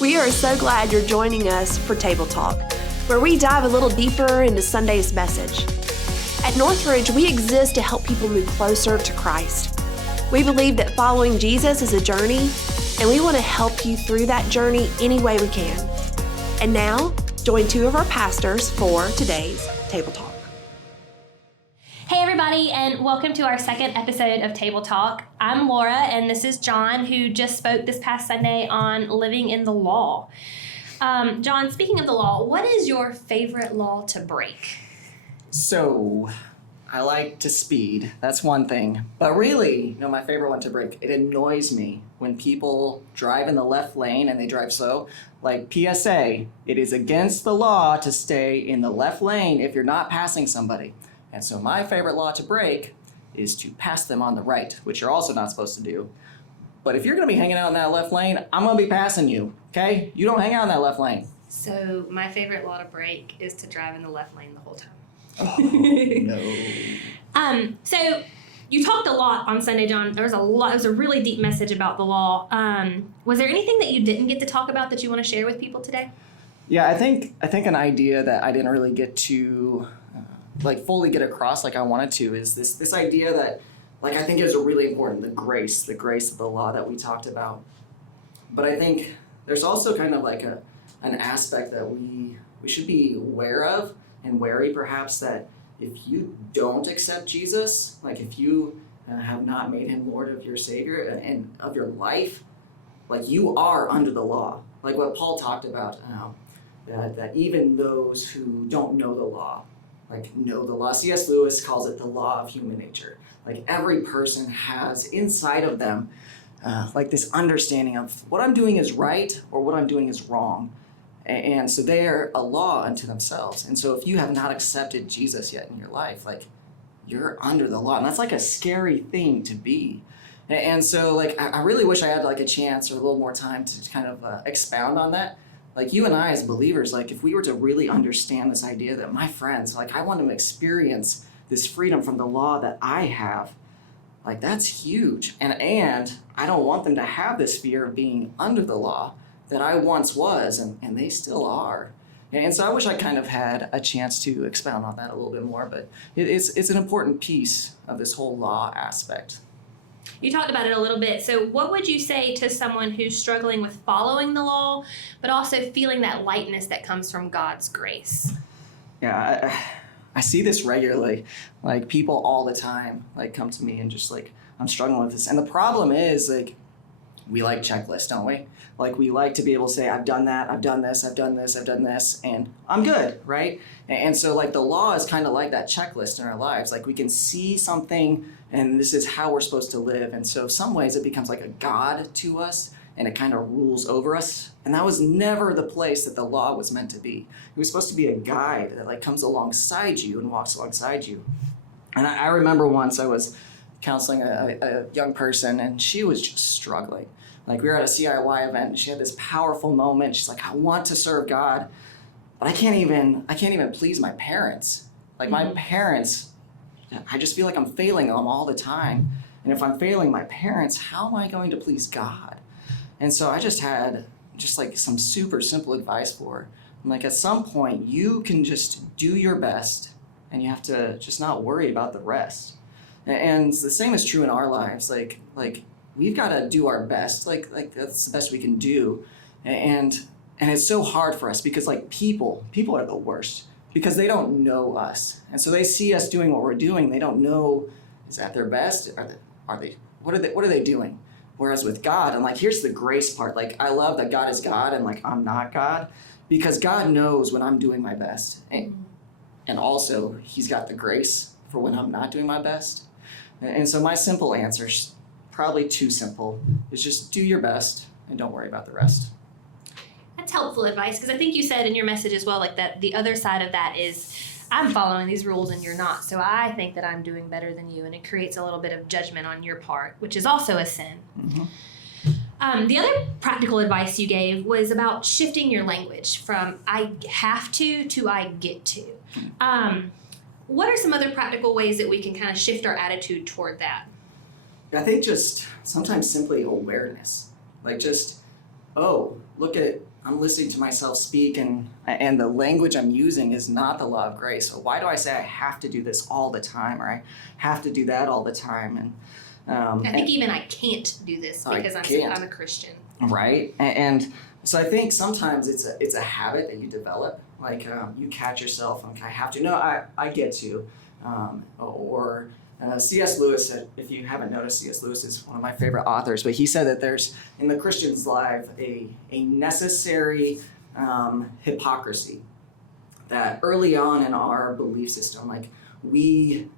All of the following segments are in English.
We are so glad you're joining us for Table Talk, where we dive a little deeper into Sunday's message. At Northridge, we exist to help people move closer to Christ. We believe that following Jesus is a journey, and we want to help you through that journey any way we can. And now, join two of our pastors for today's Table Talk. Hey everybody, and welcome to our second episode of Table Talk. I'm Laura, and this is John, who just spoke this past Sunday on living in the law. John, speaking of the law, what is your favorite law to break? So, I like to speed. That's one thing. But really, my favorite one to break, it annoys me when people drive in the left lane and they drive slow. Like PSA, it is against the law to stay in the left lane if you're not passing somebody. And so my favorite law to break is to pass them on the right, which you're also not supposed to do. But if you're going to be hanging out in that left lane, I'm going to be passing you, okay? You don't hang out in that left lane. So my favorite law to break is to drive in the left lane the whole time. Oh, no. So you talked a lot on Sunday, John. There was a lot. It was a really deep message about the law. Was there anything that you didn't get to talk about that you want to share with people today? Yeah, I think an idea that I didn't really get to fully get across like I wanted to is this idea that I think is really important, the grace of the law that we talked about. But I think there's also kind of an aspect that we should be aware of and wary perhaps, that if you don't accept Jesus, if you have not made him Lord of your Savior and of your life, you are under the law. Like what Paul talked about, that even those who don't know the law, know the law. C.S. Lewis calls it the law of human nature. Every person has inside of them this understanding of what I'm doing is right or what I'm doing is wrong. And so they are a law unto themselves. And so if you have not accepted Jesus yet in your life, you're under the law. And that's a scary thing to be. And so I really wish I had a chance or a little more time to kind of expound on that. You and I as believers, if we were to really understand this idea that my friends, I want them to experience this freedom from the law that I have, that's huge. And I don't want them to have this fear of being under the law that I once was, and they still are. And so I wish I kind of had a chance to expound on that a little bit more, but it's an important piece of this whole law aspect. You talked about it a little bit. So what would you say to someone who's struggling with following the law, but also feeling that lightness that comes from God's grace? Yeah, I see this regularly. People all the time, come to me and just I'm struggling with this. And the problem is, we like checklists, don't we? We like to be able to say, I've done that, I've done this, I've done this, I've done this, and I'm good, right? And so the law is kind of like that checklist in our lives. We can see something, and this is how we're supposed to live. And so some ways it becomes like a God to us, and it kind of rules over us. And that was never the place that the law was meant to be. It was supposed to be a guide that comes alongside you and walks alongside you. And I remember once I was counseling a young person, and she was just struggling. We were at a CIY event, and she had this powerful moment. She's I want to serve God, but I can't even please my parents. My parents, I just feel I'm failing them all the time. And if I'm failing my parents, how am I going to please God? And so I just had some super simple advice for her. I'm at some point, you can just do your best, and you have to just not worry about the rest. And the same is true in our lives. We've got to do our best. That's the best we can do. And it's so hard for us because people are the worst because they don't know us. And so they see us doing what we're doing. They don't know, is that their best? What are they doing? Whereas with God, and here's the grace part. I love that God is God and I'm not God, because God knows when I'm doing my best. And also he's got the grace for when I'm not doing my best. And so my simple answer, probably too simple, is just do your best and don't worry about the rest. That's helpful advice, because I think you said in your message as well, that the other side of that is, I'm following these rules and you're not, so I think that I'm doing better than you, and it creates a little bit of judgment on your part, which is also a sin. Mm-hmm. The other practical advice you gave was about shifting your language from I have to I get to. What are some other practical ways that we can kind of shift our attitude toward that? I think just sometimes simply awareness. oh, look at, I'm listening to myself speak and the language I'm using is not the law of grace. So why do I say I have to do this all the time, or I have to do that all the time? And I think even I can't do this because I'm a Christian. Right. And so I think sometimes it's a habit that you develop. Like you catch yourself, okay, I have to. No, I get to. C.S. Lewis said, if you haven't noticed, C.S. Lewis is one of my favorite authors, but he said that there's, in the Christian's life, a necessary hypocrisy that early on in our belief system, we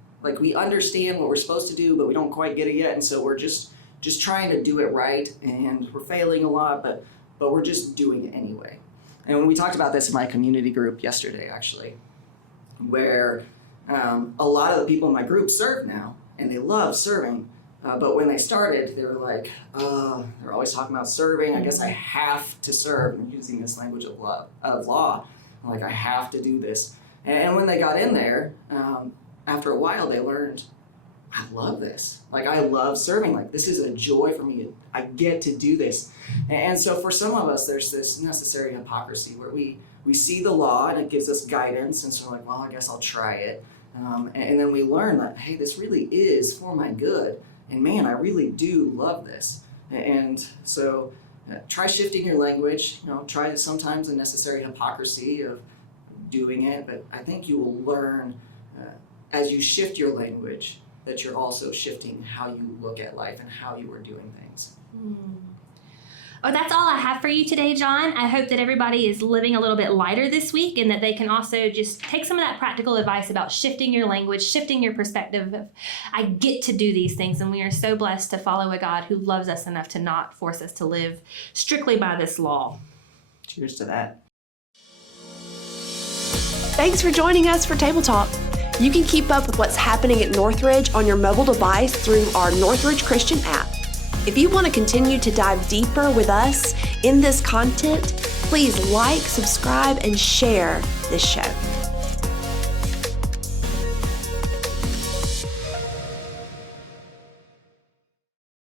understand what we're supposed to do, but we don't quite get it yet, and so we're just trying to do it right, and we're failing a lot, but we're just doing it anyway. And when we talked about this in my community group yesterday, actually, where a lot of the people in my group serve now, and they love serving. But when they started, they were like, they're always talking about serving. I guess I have to serve. I'm using this language of law. Like, I have to do this. And when they got in there, after a while, they learned, I love this. Like, I love serving. Like, this is a joy for me. I get to do this. And so for some of us, there's this necessary hypocrisy where we see the law and it gives us guidance. And so we're like, well, I guess I'll try it. And then we learn that, hey, this really is for my good. And man, I really do love this. And so try shifting your language. Try sometimes a necessary hypocrisy of doing it. But I think you will learn as you shift your language that you're also shifting how you look at life and how you are doing things. Oh, that's all I have for you today, John. I hope that everybody is living a little bit lighter this week and that they can also just take some of that practical advice about shifting your language, shifting your perspective of, I get to do these things, and we are so blessed to follow a God who loves us enough to not force us to live strictly by this law. Cheers to that. Thanks for joining us for Table Talk. You can keep up with what's happening at Northridge on your mobile device through our Northridge Christian app. If you want to continue to dive deeper with us in this content, please like, subscribe, and share this show.